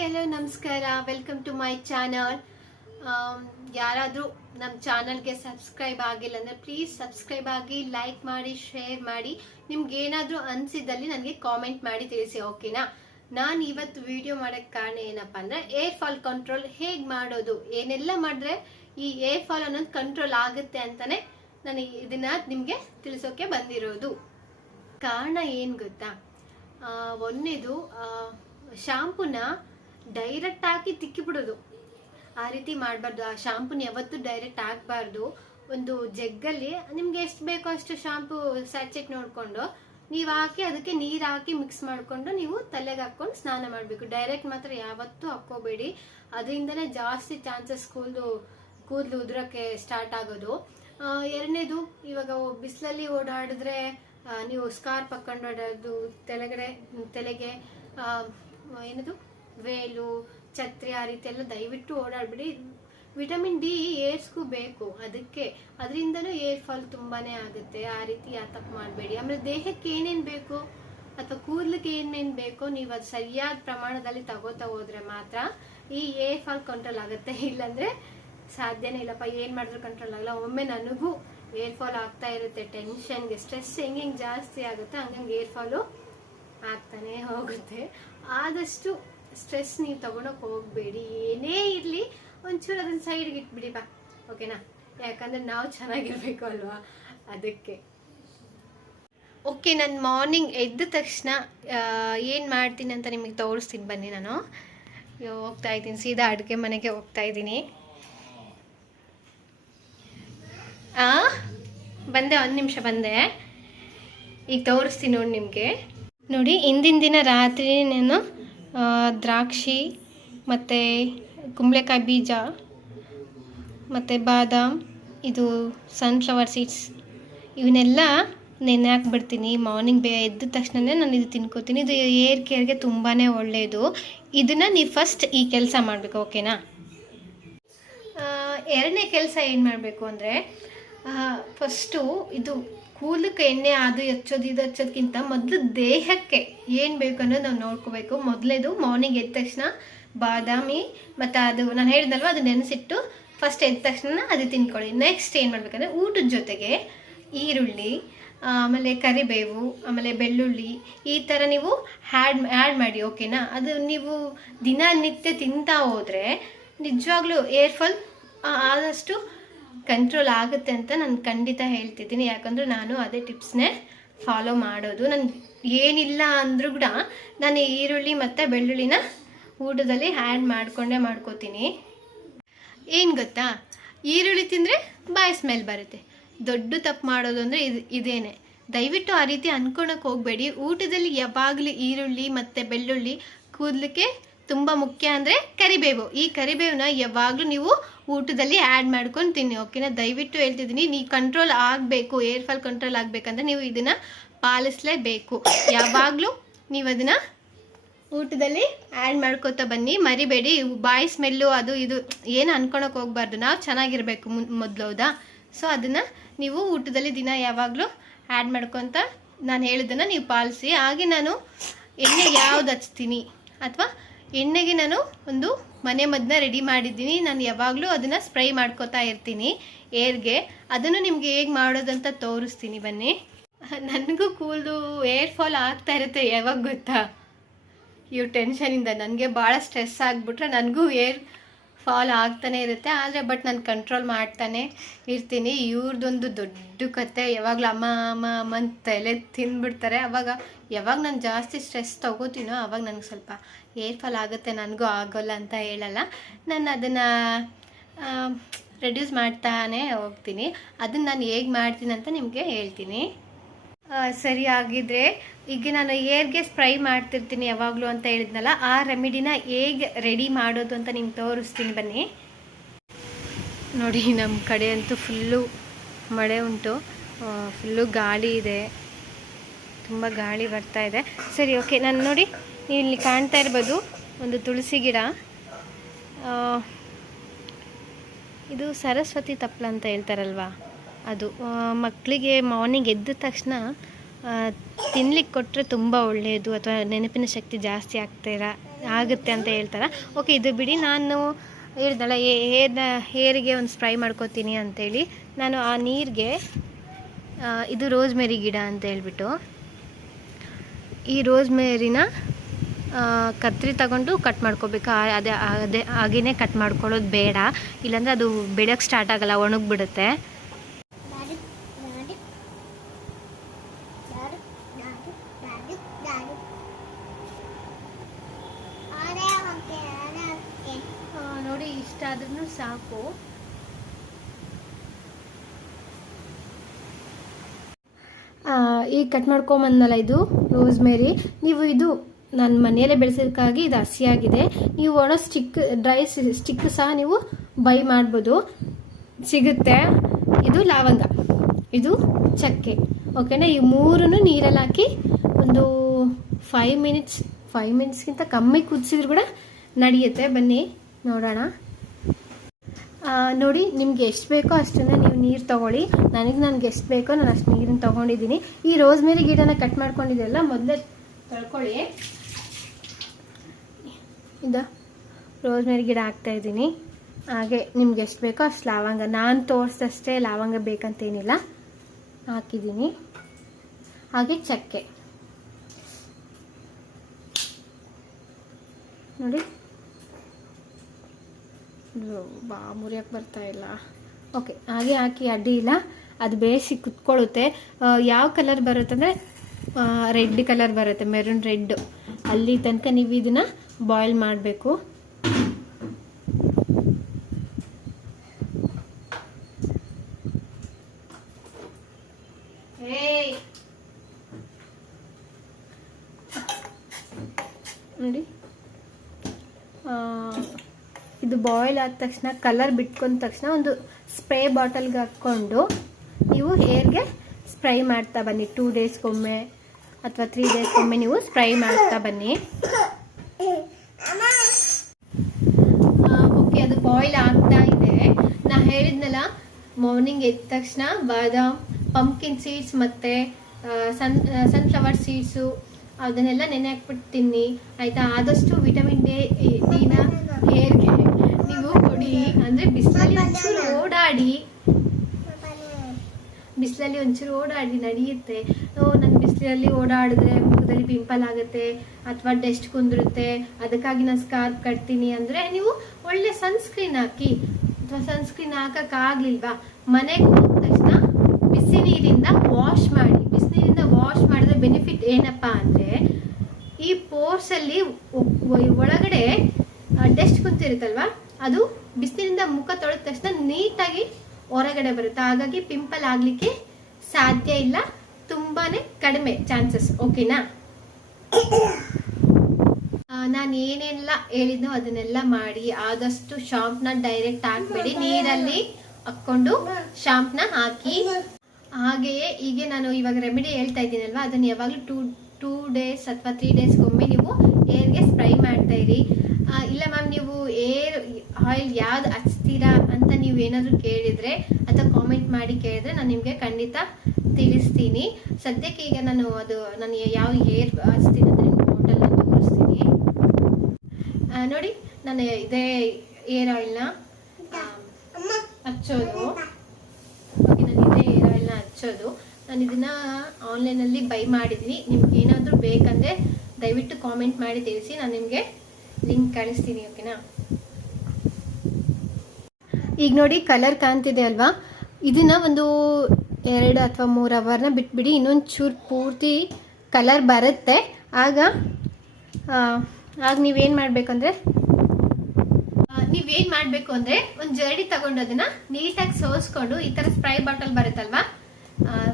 Hello, ನಮಸ್ಕಾರ. Welcome to my channel ಯಾರಾದರೂ ನಮ್ಮ ಚಾನಲ್ಗೆ ಸಬ್ಸ್ಕ್ರೈಬ್ ಆಗಿಲ್ಲ ಅಂದರೆ ಪ್ಲೀಸ್ ಸಬ್ಸ್ಕ್ರೈಬ್ ಆಗಿ ಲೈಕ್ ಮಾಡಿ ಶೇರ್ ಮಾಡಿ. ನಿಮ್ಗೆ ಏನಾದರೂ ಅನಿಸಿದಲ್ಲಿ ನನಗೆ ಕಾಮೆಂಟ್ ಮಾಡಿ ತಿಳಿಸಿ ಓಕೆನಾ ನಾನು ಇವತ್ತು ವಿಡಿಯೋ ಮಾಡೋಕ್ಕೆ ಕಾರಣ ಏನಪ್ಪ ಅಂದರೆ ಏರ್ ಫಾಲ್ ಕಂಟ್ರೋಲ್ ಹೇಗೆ ಮಾಡೋದು? ಏನೆಲ್ಲ ಮಾಡಿದ್ರೆ ಈ ಏರ್ ಫಾಲ್ ಅನ್ನೋದು ಕಂಟ್ರೋಲ್ ಆಗುತ್ತೆ ಅಂತಲೇ ನಾನು ಇದನ್ನ ನಿಮಗೆ ತಿಳಿಸೋಕೆ ಬಂದಿರೋದು. ಕಾರಣ ಏನು ಗೊತ್ತಾ? ಶಾಂಪುನ ಶಾಂಪೂನ ಡೈರೆಕ್ಟ್ ಹಾಕಿ ತಿಕ್ಕಿಬಿಡೋದು. ಆ ರೀತಿ ಮಾಡಬಾರ್ದು. ಆ ಶಾಂಪೂನ ಯಾವತ್ತೂ ಡೈರೆಕ್ಟ್ ಹಾಕಬಾರ್ದು. ಒಂದು ಜಗ್ಗಲ್ಲಿ ನಿಮ್ಗೆ ಎಷ್ಟು ಬೇಕೋ ಅಷ್ಟು ಶಾಂಪೂ ಸ್ಯಾಚೆಟ್ ನೋಡಿಕೊಂಡು ನೀವು ಹಾಕಿ ಅದಕ್ಕೆ ನೀರು ಹಾಕಿ ಮಿಕ್ಸ್ ಮಾಡಿಕೊಂಡು ನೀವು ತಲೆಗೆ ಹಾಕ್ಕೊಂಡು ಸ್ನಾನ ಮಾಡಬೇಕು. ಡೈರೆಕ್ಟ್ ಮಾತ್ರ ಯಾವತ್ತೂ ಹಾಕ್ಕೋಬೇಡಿ. ಅದರಿಂದನೇ ಜಾಸ್ತಿ ಚಾನ್ಸಸ್ ಕೂದಲು ಕೂದಲು ಉದುರಕ್ಕೆ ಸ್ಟಾರ್ಟ್ ಆಗೋದು. ಎರಡನೇದು, ಇವಾಗ ಬಿಸಿಲಲ್ಲಿ ಓಡಾಡಿದ್ರೆ ನೀವು ಸ್ಕಾರ್ಪ್ ಹಾಕೊಂಡು ಓಡಾಡೋದು, ತೆಳಗಡೆ, ತಲೆಗೆ ಏನದು? ವೇಲು, ಛತ್ರಿ ಆ ರೀತಿ ಎಲ್ಲ ದಯವಿಟ್ಟು ಓಡಾಡ್ಬಿಡಿ. ವಿಟಮಿನ್ ಡಿ ಏರ್ಸ್ಗೂ ಬೇಕು ಅದಕ್ಕೆ. ಅದರಿಂದನೂ ಏರ್ ಫಾಲ್ ತುಂಬಾನೇ ಆಗುತ್ತೆ. ಆ ರೀತಿ ಆ ತಪ್ಪು ಮಾಡಬೇಡಿ. ಆಮೇಲೆ ದೇಹಕ್ಕೆ ಏನೇನು ಬೇಕು? ಅಥವಾ ಕೂದಲಿಗೆ ಏನೇನು ಬೇಕೋ? ನೀವು ಅದು ಸರಿಯಾದ ಪ್ರಮಾಣದಲ್ಲಿ ತಗೋತಾ ಹೋದ್ರೆ ಮಾತ್ರ ಈ ಏರ್ ಫಾಲ್ ಕಂಟ್ರೋಲ್ ಆಗುತ್ತೆ. ಇಲ್ಲಾಂದ್ರೆ ಸಾಧ್ಯನೇ ಇಲ್ಲಪ್ಪ. ಏನು ಮಾಡಿದ್ರು ಕಂಟ್ರೋಲ್ ಆಗಲ್ಲ. ಒಮ್ಮೆ ನನಗೂ ಏರ್ ಫಾಲ್ ಆಗ್ತಾ ಇರುತ್ತೆ. ಟೆನ್ಷನ್ಗೆ ಸ್ಟ್ರೆಸ್ ಹೆಂಗೆ ಹೆಂಗೆ ಜಾಸ್ತಿ ಆಗುತ್ತೆ ಹಂಗಂಗೆ ಏರ್ ಫಾಲು ಆಗ್ತಾನೆ ಹೋಗುತ್ತೆ. ಆದಷ್ಟು ಸ್ಟ್ರೆಸ್ ನೀವು ತಗೊಳಕ್ ಹೋಗಬೇಡಿ, ಏನೇ ಇರಲಿ ಒಂಚೂರು ಅದನ್ನ ಸೈಡ್ಗೆ ಇಟ್ಬಿಡಿ, ಬಾ. ಓಕೆನಾ ಯಾಕಂದ್ರೆ ನಾವು ಚೆನ್ನಾಗಿರ್ಬೇಕು ಅಲ್ವಾ? ಅದಕ್ಕೆ. ಓಕೆ ನಾನು ಮಾರ್ನಿಂಗ್ ಎದ್ದ ತಕ್ಷಣ ಏನು ಮಾಡ್ತೀನಿ ಅಂತ ನಿಮಗೆ ತೋರಿಸ್ತೀನಿ, ಬನ್ನಿ ನಾನು. ಹೋಗ್ತಾ ಇದ್ದೀನಿ. ಸೀದಾ ಅಡುಗೆ ಮನೆಗೆ ಹೋಗ್ತಾ ಇದ್ದೀನಿ. ಆ? ಬಂದೆ, ಒಂದು ನಿಮಿಷ ಬಂದೆ. ಈಗ ತೋರಿಸ್ತೀನಿ ನೋಡಿ ನಿಮಗೆ. ನೋಡಿ ಹಿಂದಿನ ದಿನ ರಾತ್ರಿ ನಾನು ದ್ರಾಕ್ಷಿ, ಮತ್ತು ಕುಂಬಳಕಾಯಿ ಬೀಜ, ಮತ್ತು ಬಾದಾಮ್, ಇದು ಸನ್ಫ್ಲವರ್ ಸೀಡ್ಸ್ ಇವನ್ನೆಲ್ಲ ನೆನೆ ಹಾಕ್ಬಿಡ್ತೀನಿ. ಮಾರ್ನಿಂಗ್ ಬೇ ಎದ್ದ ತಕ್ಷಣವೇ ನಾನು ಇದು ತಿನ್ಕೋತೀನಿ. ಇದು ಏರ್ ಕೇರ್ಗೆ ತುಂಬಾ ಒಳ್ಳೆಯದು ಇದನ್ನು ನೀವು ಫಸ್ಟ್ ಈ ಕೆಲಸ ಮಾಡಬೇಕು ಓಕೆನಾ ಎರಡನೇ ಕೆಲಸ ಏನು ಮಾಡಬೇಕು ಅಂದರೆ ಫಸ್ಟು ಇದು ಕೂದಲಕ್ಕೆ ಎಣ್ಣೆ ಅದು ಹಚ್ಚೋದು ಇದು ಹಚ್ಚೋದಕ್ಕಿಂತ ಮೊದಲು ದೇಹಕ್ಕೆ ಏನು ಬೇಕು ಅನ್ನೋದು ನಾವು ನೋಡ್ಕೋಬೇಕು. ಮೊದಲೇದು ಮಾರ್ನಿಂಗ್ ಎದ್ದ ತಕ್ಷಣ ಬಾದಾಮಿ ಮತ್ತು ಅದು ನಾನು ಹೇಳಿದ್ನಲ್ವ ಅದು ನೆನೆಸಿಟ್ಟು ಫಸ್ಟ್ ಎದ್ದ ತಕ್ಷಣ ಅದು ತಿನ್ಕೊಳ್ಳಿ. ನೆಕ್ಸ್ಟ್ ಏನು ಮಾಡಬೇಕಂದ್ರೆ ಊಟದ ಜೊತೆಗೆ ಈರುಳ್ಳಿ, ಆಮೇಲೆ ಕರಿಬೇವು, ಆಮೇಲೆ ಬೆಳ್ಳುಳ್ಳಿ ಈ ಥರ ನೀವು ಹ್ಯಾಡ್ ಆ್ಯಡ್ ಮಾಡಿ ಓಕೆನಾ ಅದು ನೀವು ದಿನನಿತ್ಯ ತಿಂತಾ ಹೋದರೆ ನಿಜವಾಗ್ಲೂ ಏರ್ ಫಾಲ್ ಆದಷ್ಟು ಕಂಟ್ರೋಲ್ ಆಗುತ್ತೆ ಅಂತ ನಾನು ಖಂಡಿತ ಹೇಳ್ತಿದ್ದೀನಿ. ಯಾಕಂದ್ರೆ ನಾನು ಅದೇ ಟಿಪ್ಸ್ನೇ ಫಾಲೋ ಮಾಡೋದು. ನಾನು ಏನಿಲ್ಲ ಅಂದರೂ ಕೂಡ ನಾನು ಈರುಳ್ಳಿ ಮತ್ತು ಬೆಳ್ಳುಳ್ಳಿನ ಊಟದಲ್ಲಿ ಆ್ಯಡ್ ಮಾಡಿಕೊಂಡೇ ಮಾಡ್ಕೋತೀನಿ. ಏನು ಗೊತ್ತಾ? ಈರುಳ್ಳಿ ತಿಂದರೆ ಬಾಯಿ ಸ್ಮೆಲ್ ಬರುತ್ತೆ. ದೊಡ್ಡ ತಪ್ಪು ಮಾಡೋದು ಅಂದರೆ ಇದು, ಇದೇನೆ. ದಯವಿಟ್ಟು ಆ ರೀತಿ ಅಂದ್ಕೊಳಕ್ಕೆ ಹೋಗಬೇಡಿ. ಊಟದಲ್ಲಿ ಯಾವಾಗಲೂ ಈರುಳ್ಳಿ ಮತ್ತು ಬೆಳ್ಳುಳ್ಳಿ ಕೂದಲಿಕ್ಕೆ ತುಂಬ ಮುಖ್ಯ ಅಂದರೆ ಕರಿಬೇವು. ಈ ಕರಿಬೇವನ್ನ ಯಾವಾಗಲೂ ನೀವು ಊಟದಲ್ಲಿ ಆ್ಯಡ್ ಮಾಡ್ಕೊಂಡು ತಿನ್ನಿ ಓಕೆನಾ ದಯವಿಟ್ಟು ಹೇಳ್ತಿದ್ದೀನಿ ನೀವು ಕಂಟ್ರೋಲ್ ಆಗಬೇಕು ಏರ್ ಫಾಲ್ ಕಂಟ್ರೋಲ್ ಆಗಬೇಕಂದ್ರೆ ನೀವು ಇದನ್ನು ಪಾಲಿಸಲೇಬೇಕು. ಯಾವಾಗಲೂ ನೀವು ಅದನ್ನು ಊಟದಲ್ಲಿ ಆ್ಯಡ್ ಮಾಡ್ಕೋತಾ ಬನ್ನಿ. ಮರಿಬೇಡಿ, ಬಾಯ್ ಬಾಯಿ ಸ್ಮೆಲ್ಲು ಅದು ಇದು ಏನು ಅನ್ಕೊಳಕ್ಕೆ ಹೋಗ್ಬಾರ್ದು. ನಾವು ಚೆನ್ನಾಗಿರಬೇಕು ಮೊದಲು, ಹೌದಾ? ಸೊ ಅದನ್ನು ನೀವು ಊಟದಲ್ಲಿ ದಿನ ಯಾವಾಗಲೂ ಆ್ಯಡ್ ಮಾಡ್ಕೊತ ನಾನು ಹೇಳಿದ್ದನ್ನು ನೀವು ಪಾಲಿಸಿ. ಹಾಗೆ ನಾನು ಎಣ್ಣೆ ಯಾವ್ದು ಹಚ್ತೀನಿ? ಅಥವಾ ಎಣ್ಣೆಗೆ ನಾನು ಒಂದು ಮನೆ ಮದ್ದನ್ನ ರೆಡಿ ಮಾಡಿದ್ದೀನಿ. ನಾನು ಯಾವಾಗಲೂ ಅದನ್ನು ಸ್ಪ್ರೈ ಮಾಡ್ಕೋತಾ ಇರ್ತೀನಿ ಏರ್ಗೆ ಅದನ್ನು ನಿಮಗೆ ಹೇಗೆ ಮಾಡೋದಂತ ತೋರಿಸ್ತೀನಿ ಬನ್ನಿ. ನನಗೂ ಕೂಲ್ದು ಏರ್ ಫಾಲ್ ಆಗ್ತಾ ಇರುತ್ತೆ ಯಾವಾಗ ಗೊತ್ತಾ? ಇವ್ರ ಟೆನ್ಷನಿಂದ ನನಗೆ ಭಾಳ ಸ್ಟ್ರೆಸ್ ಆಗಿಬಿಟ್ರೆ ನನಗೂ ಏರ್ ಫಾಲ್ ಆಗ್ತಾನೆ ಇರುತ್ತೆ, ಆದರೆ ಬಟ್ ನಾನು ಕಂಟ್ರೋಲ್ ಮಾಡ್ತಾನೆ ಇರ್ತೀನಿ. ಇವ್ರದ್ದೊಂದು ದೊಡ್ಡ ಕತೆ. ಯಾವಾಗಲೂ ಅಮ್ಮ ಅಮ್ಮ ಅಮ್ಮ ಅಂತ ತಲೆ ತಿಂದ್ಬಿಡ್ತಾರೆ. ಅವಾಗ, ಯಾವಾಗ ನಾನು ಜಾಸ್ತಿ ಸ್ಟ್ರೆಸ್ ತಗೋತೀನೋ ಅವಾಗ ನನಗೆ ಸ್ವಲ್ಪ ಏರ್ ಫಾಲ್ ಆಗುತ್ತೆ, ನನಗೂ ಆಗೋಲ್ಲ ಅಂತ ಹೇಳಲ್ಲ. ನಾನು ಅದನ್ನು ರೆಡ್ಯೂಸ್ ಮಾಡ್ತಾನೆ ಹೋಗ್ತೀನಿ. ಅದನ್ನು ನಾನು ಹೇಗೆ ಮಾಡ್ತೀನಿ ಅಂತ ನಿಮಗೆ ಹೇಳ್ತೀನಿ. ಸರಿ ಆಗಿದ್ರೆ, ಈಗ ನಾನು ಏರ್ಗೆ ಸ್ಪ್ರೈ ಮಾಡ್ತಿರ್ತೀನಿ ಯಾವಾಗಲೂ ಅಂತ ಹೇಳಿದ್ನಲ್ಲ, ಆ ರೆಮಿಡಿನ ಹೇಗೆ ರೆಡಿ ಮಾಡೋದು ಅಂತ ನಿಮ್ಗೆ ತೋರಿಸ್ತೀನಿ ಬನ್ನಿ. ನೋಡಿ ನಮ್ಮ ಕಡೆ ಅಂತೂ ಫುಲ್ಲು ಮಳೆ ಉಂಟು. ಫುಲ್ಲು ಗಾಳಿ ಇದೆ. ತುಂಬ ಗಾಳಿ ಬರ್ತಾ ಇದೆ. ಸರಿ ಓಕೆ ನಾನು ನೋಡಿ, ನೀವು ಇಲ್ಲಿ ಕಾಣ್ತಾ ಇರ್ಬೋದು, ಒಂದು ತುಳಸಿ ಗಿಡ. ಇದು ಸರಸ್ವತಿ ತಪ್ಪಲ ಅಂತ ಹೇಳ್ತಾರಲ್ವಾ? ಅದು. ಮಕ್ಕಳಿಗೆ ಮಾರ್ನಿಂಗ್ ಎದ್ದ ತಕ್ಷಣ ತಿನ್ಲಿಕ್ಕೆ ಕೊಟ್ಟರೆ ತುಂಬ ಒಳ್ಳೆಯದು ಅಥವಾ ನೆನಪಿನ ಶಕ್ತಿ ಜಾಸ್ತಿ ಆಗ್ತೀರಾ, ಆಗುತ್ತೆ ಅಂತ ಹೇಳ್ತಾರೆ? ಓಕೆ ಇದು ಬಿಡಿ, ನಾನು ಹೇಳ್ದಲ್ಲ ಹೇರ್ನ ಹೇರಿಗೆ ಒಂದು ಸ್ಪ್ರೈ ಮಾಡ್ಕೋತೀನಿ ಅಂತೇಳಿ, ನಾನು ಆ ನೀರಿಗೆ ಇದು ರೋಸ್ಮೆರಿ ಗಿಡ ಅಂತ ಹೇಳ್ಬಿಟ್ಟು, ಈ ರೋಸ್ಮೇರಿನ ಕತ್ರಿ ತಗೊಂಡು ಕಟ್ ಮಾಡ್ಕೋಬೇಕು. ಅದೇ ಅದೇ ಹಾಗೇ ಕಟ್ ಮಾಡ್ಕೊಳ್ಳೋದು ಬೇಡ. ಇಲ್ಲಾಂದರೆ ಅದು ಬೆಳೆಯೋಕ್ಕೆ ಸ್ಟಾರ್ಟ್ ಆಗಲ್ಲ, ಒಣಗಿಬಿಡುತ್ತೆ. ನೋಡಿ ಇಷ್ಟ ಆದ್ರೂ ಸಾಕು. ಈಗ ಕಟ್ ಮಾಡ್ಕೊಂಬಂದಲ್ಲ ಇದು, ರೋಸ್ಮೇರಿ. ನೀವು ಇದು ನನ್ನ ಮನೆಯಲ್ಲೇ ಬೆಳೆಸೋದಕ್ಕಾಗಿ ಇದು ಹಸಿಯಾಗಿದೆ. ನೀವು ಒಣ ಸ್ಟಿಕ್, ಡ್ರೈ ಸ್ಟಿಕ್ ಸಹ ನೀವು ಬೈ ಮಾಡ್ಬೋದು. ಸಿಗುತ್ತೆ. ಇದು ಲವಂಗ. ಇದು ಚಕ್ಕೆ. ಓಕೆನಾ? ಈ ಮೂರನ್ನು ನೀರಲ್ಲಿ ಹಾಕಿ ಒಂದು ಫೈವ್ ಮಿನಿಟ್ಸ್ ಫೈವ್ ಮಿನಿಟ್ಸ್ಗಿಂತ ಕಮ್ಮಿ ಕುದಿಸಿದ್ರು ಕೂಡ ನಡೆಯುತ್ತೆ. ಬನ್ನಿ, ನೋಡೋಣ. ನೋಡಿ, ನಿಮ್ಗೆ ಎಷ್ಟು ಬೇಕೋ ಅಷ್ಟನ್ನು ನೀವು ನೀರು ತಗೊಳ್ಳಿ. ನನಗೆ ನನಗೆ ಎಷ್ಟು ಬೇಕೋ ನಾನು ಅಷ್ಟು ನೀರನ್ನು ತೊಗೊಂಡಿದ್ದೀನಿ. ಈ ರೋಸ್ಮೇರಿ ಗಿಡನ ಕಟ್ ಮಾಡ್ಕೊಂಡಿದ್ದೆಲ್ಲ ಮೊದಲೇ ತೊಳ್ಕೊಳ್ಳಿ. ಇದು, ರೋಸ್ಮೇರಿ ಗಿಡ ಹಾಕ್ತಾಯಿದ್ದೀನಿ ಹಾಗೆ, ನಿಮ್ಗೆ ಎಷ್ಟು ಬೇಕೋ ಅಷ್ಟು ಲವಂಗ. ನಾನು ತೋರಿಸ್ದಷ್ಟೇ ಲವಂಗ ಬೇಕಂತೇನಿಲ್ಲ. ಹಾಕಿದ್ದೀನಿ. ಹಾಗೆ ಚಕ್ಕೆ. ನೋಡಿ. ಬಾ ಮುರಿಯೋಕ್ಕೆ ಬರ್ತಾ ಇಲ್ಲ. ಓಕೆ, ಹಾಗೆ ಹಾಕಿ ಅಡ್ಡಿ ಇಲ್ಲ ಅದು ಬೇಯಿಸಿ ಕುತ್ಕೊಳ್ಳುತ್ತೆ. ಯಾವ ಕಲರ್ ಬರುತ್ತೆ ಅಂದರೆ ರೆಡ್ ಕಲರ್ ಬರುತ್ತೆ ಮೆರೂನ್ ರೆಡ್ ಅಲ್ಲಿ ತನಕ ನೀವು ಇದನ್ನು ಬಾಯ್ಲ್ ಮಾಡಬೇಕು ನೋಡಿ ಆ, ಇದು ಬಾಯ್ಲ್ ಆದ ತಕ್ಷಣ ಕಲರ್ ಬಿಟ್ಕೊಂಡ ತಕ್ಷಣ ಒಂದು ಸ್ಪ್ರೇ ಬಾಟಲ್ಗೆ ಹಾಕ್ಕೊಂಡು ನೀವು ಹೇರ್ಗೆ ಸ್ಪ್ರೈ ಮಾಡ್ತಾ ಬನ್ನಿ. ಟೂ ಡೇಸ್ಗೊಮ್ಮೆ ಅಥವಾ ತ್ರೀ ಡೇಸ್ಗೊಮ್ಮೆ ನೀವು ಸ್ಪ್ರೈ ಮಾಡ್ತಾ ಬನ್ನಿ. ಓಕೆ ಅದು ಬಾಯ್ಲ್ ಆಗ್ತಾ ಇದೆ. ನಾ ಹೇಳಿದ್ನಲ್ಲ ಮಾರ್ನಿಂಗ್ ಎದ್ದ ತಕ್ಷಣ ಬಾದಾಮ್ ಪಂಪ್ಕಿನ್ ಸೀಡ್ಸ್ ಮತ್ತು ಸನ್ ಸನ್ಫ್ಲವರ್ ಸೀಡ್ಸು ಅದನ್ನೆಲ್ಲ ನೆನೆ ಹಾಕ್ಬಿಟ್ಟು ತಿನ್ನಿ ಆಯಿತಾ? ಆದಷ್ಟು ವಿಟಮಿನ್ ಡಿ ಡಿನ ಅಂದರೆ ಬಿಸಿಲಲ್ಲಿ ಒಂಚೂರು ಓಡಾಡಿ. ಬಿಸಿಲಲ್ಲಿ ಒಂಚೂರು ಓಡಾಡಿ ನಡೆಯುತ್ತೆ. ಓ ನಾನು ಬಿಸಿಲಲ್ಲಿ ಓಡಾಡಿದ್ರೆ ಮುಖದಲ್ಲಿ ಪಿಂಪಲ್ ಆಗುತ್ತೆ ಅಥವಾ ಡಸ್ಟ್ ಕುಂದಿರುತ್ತೆ. ಅದಕ್ಕಾಗಿ ನಾನು ಸ್ಕಾರ್ಪ್ ಕಟ್ತೀನಿ ಅಂದರೆ ನೀವು ಒಳ್ಳೆ ಸನ್ಸ್ಕ್ರೀನ್ ಹಾಕಿ. ಅಥವಾ ಸನ್ಸ್ಕ್ರೀನ್ ಹಾಕಕ್ಕಾಗ್ಲಿಲ್ವಾ? ಮನೆಗೆ ಹೋದ ತಕ್ಷಣ ಬಿಸಿ ನೀರಿಂದ ವಾಶ್ ಮಾಡಿ. ಬಿಸಿ ನೀರಿಂದ ವಾಶ್ ಮಾಡಿದ್ರೆ ಬೆನಿಫಿಟ್ ಏನಪ್ಪ ಅಂದರೆ ಈ ಪೋರ್ಸಲ್ಲಿ ಒಳಗಡೆ ಡಸ್ಟ್ ಕುಂತಿರುತ್ತಲ್ವಾ? ಅದು ಬಿಸಿಲಿನಿಂದ ಮುಖ ತೊಳೆದ ತಕ್ಷಣ ನೀಟಾಗಿ ಹೊರಗಡೆ ಬರುತ್ತೆ. ಹಾಗಾಗಿ ಪಿಂಪಲ್ ಆಗಲಿಕ್ಕೆ ಸಾಧ್ಯ ಇಲ್ಲ. ತುಂಬಾನೇ ಕಡಿಮೆ ಚಾನ್ಸಸ್ ಓಕೆನಾ ನಾನು ಏನೆಲ್ಲ ಹೇಳಿದ್ನೋ ಅದನ್ನೆಲ್ಲ ಮಾಡಿ, ಆದಷ್ಟು ಶಾಂಪ್ನ ಡೈರೆಕ್ಟ್ ಹಾಕ್ಬೇಡಿ. ನೀರಲ್ಲಿ ಹಾಕ್ಕೊಂಡು ಶಾಂಪ್ನ ಹಾಕಿ, ಹಾಗೆಯೇ ಹೀಗೆ ನಾನು ಇವಾಗ ರೆಮಿಡಿ ಹೇಳ್ತಾ ಇದ್ದೀನಲ್ವಾ? ಅದನ್ನು ಯಾವಾಗಲೂ ಟೂ ಟೂ ಡೇಸ್ ಅಥವಾ ತ್ರೀ ಡೇಸ್ಗೊಮ್ಮೆ ನೀವು ಏರ್ಗೆ ಸ್ಪ್ರೈ ಮಾಡ್ತಾ ಇರಿ ಆ, ಇಲ್ಲ ಮ್ಯಾಮ್ ನೀವು ಏರ್ ಆಯಿಲ್ ಯಾವ್ದು ಹಚ್ತೀರಾ ಅಂತ ನೀವು ಏನಾದರೂ ಕೇಳಿದರೆ ಅಥವಾ ಕಾಮೆಂಟ್ ಮಾಡಿ ಕೇಳಿದ್ರೆ ನಾನು ನಿಮಗೆ ಖಂಡಿತ ತಿಳಿಸ್ತೀನಿ. ಸದ್ಯಕ್ಕೆ ಈಗ ನಾನು ಅದು ನಾನು ಯಾವ ಹೇರ್ ಹಚ್ತೀನಿ ಅಂದರೆ ಟೋಟಲ್ ತೋರಿಸ್ತೀನಿ. ನೋಡಿ, ನಾನು ಇದೇ ಏರ್ ಆಯಿಲ್ನ ಹಚ್ಚೋದು. ಓಕೆ, ನಾನು ಇದೇ ಏರ್ ಆಯಿಲ್ನ ಹಚ್ಚೋದು. ನಾನು ಇದನ್ನ ಆನ್ಲೈನಲ್ಲಿ ಬೈ ಮಾಡಿದ್ದೀನಿ ನಿಮ್ಗೆ ಏನಾದರೂ ಬೇಕಂದರೆ ದಯವಿಟ್ಟು ಕಾಮೆಂಟ್ ಮಾಡಿ ತಿಳಿಸಿ, ನಾನು ನಿಮಗೆ ಲಿಂಕ್ ಕಳಿಸ್ತೀನಿ ಓಕೆನಾ ಈಗ ನೋಡಿ ಕಲರ್ ಕಾಣ್ತಿದೆ ಅಲ್ವಾ? ಇದನ್ನ ಒಂದು ಎರಡು ಅಥವಾ ಮೂರು ಅವರ್ನ ಬಿಟ್ಬಿಡಿ ಇನ್ನೊಂದು ಚೂರು ಪೂರ್ತಿ ಕಲರ್ ಬರುತ್ತೆ. ಆಗ ಆಗ ನೀವೇನು ಮಾಡಬೇಕಂದ್ರೆ ನೀವೇನು ಮಾಡಬೇಕು ಅಂದರೆ ಒಂದು ಜರಡಿ ತಗೊಂಡು ಅದನ್ನ ನೀಟಾಗಿ ಸೋಸ್ಕೊಂಡು ಈ ಥರ ಸ್ಪ್ರೈ ಬಾಟಲ್ ಬರುತ್ತಲ್ವಾ?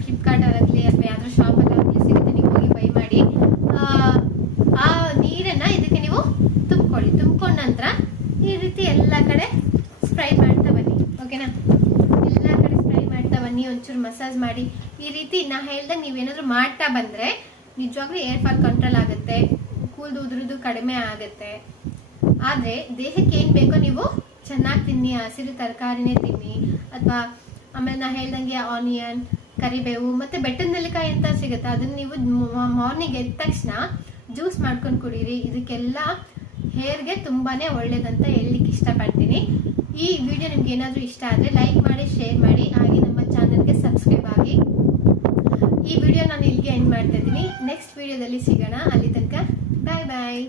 ಫ್ಲಿಪ್ಕಾರ್ಟಲ್ಲಾಗಲಿ ಅಥವಾ ಯಾವ್ದಾದ್ರು ಶಾಪಲ್ಲಾಗಲಿ ಸಿಗುತ್ತೆ ನೀವು ಹೋಗಿ ಬೈ ಮಾಡಿ. ಆ, ನೀರನ್ನು ಇದಕ್ಕೆ ನೀವು ತುಂಬ್ಕೊಳ್ಳಿ. ತುಂಬ್ಕೊಂಡ ನಂತರ ಈ ರೀತಿ ಎಲ್ಲ ಕಡೆ ಸ್ಪ್ರೈ ಬನ್ನಿ ಓಕೆನಾ? ಎಲ್ಲ ಕಡೆ ಸ್ಪ್ರೈ ಮಾಡ್ತಾ ಬನ್ನಿ, ಒಂಚೂರು ಮಸಾಜ್ ಮಾಡಿ. ಈ ರೀತಿ ನಾ ಹೇಳ್ದಂಗೆ ನೀವೇನಾದ್ರೂ ಮಾಡ್ತಾ ಬಂದ್ರೆ ನಿಜವಾಗ್ಲೂ ಏರ್ ಫಾಲ್ ಕಂಟ್ರೋಲ್ ಆಗುತ್ತೆ, ಕೂಲ್ದು ಉದುರುದು ಕಡಿಮೆ ಆಗುತ್ತೆ. ಆದ್ರೆ ದೇಹಕ್ಕೆ ಏನ್ ಬೇಕೋ ನೀವು ಚೆನ್ನಾಗಿ ತಿನ್ನಿ, ಹಸಿರು ತರಕಾರಿನೇ ತಿನ್ನಿ, ಅಥವಾ ಆಮೇಲೆ ನಾ ಹೇಳ್ದಂಗೆ ಆನಿಯನ್ ಕರಿಬೇವು ಮತ್ತೆ ಬೆಟ್ಟದ ನೆಲ್ಲಿಕಾಯಿ ಅಂತ ಸಿಗುತ್ತೆ. ಅದನ್ನ ನೀವು ಮಾರ್ನಿಂಗ್ ಎದ್ದ ತಕ್ಷಣ ಜ್ಯೂಸ್ ಮಾಡ್ಕೊಂಡು ಕುಡೀರಿ. ಇದಕ್ಕೆಲ್ಲ ಹೇರ್ಗೆ ತುಂಬಾ ಒಳ್ಳೇದಂತ ಹೇಳಲಿಕ್ಕೆ ಇಷ್ಟಪಡ್ತೀನಿ. ಈ ವಿಡಿಯೋ ನಿಮ್ಗೆ ಏನಾದರೂ ಇಷ್ಟ ಆದರೆ ಲೈಕ್ ಮಾಡಿ, ಶೇರ್ ಮಾಡಿ, ಹಾಗೆ ನಮ್ಮ ಚಾನಲ್ಗೆ ಸಬ್ಸ್ಕ್ರೈಬ್ ಆಗಿ. ಈ ವಿಡಿಯೋ ನಾನು ಇಲ್ಲಿಗೆ ಎಂಡ್ ಮಾಡ್ತಾ ಇದ್ದೀನಿ. ನೆಕ್ಸ್ಟ್ ವಿಡಿಯೋದಲ್ಲಿ ಸಿಗೋಣ. ಅಲ್ಲಿ ತನಕ ಬಾಯ್ ಬಾಯ್.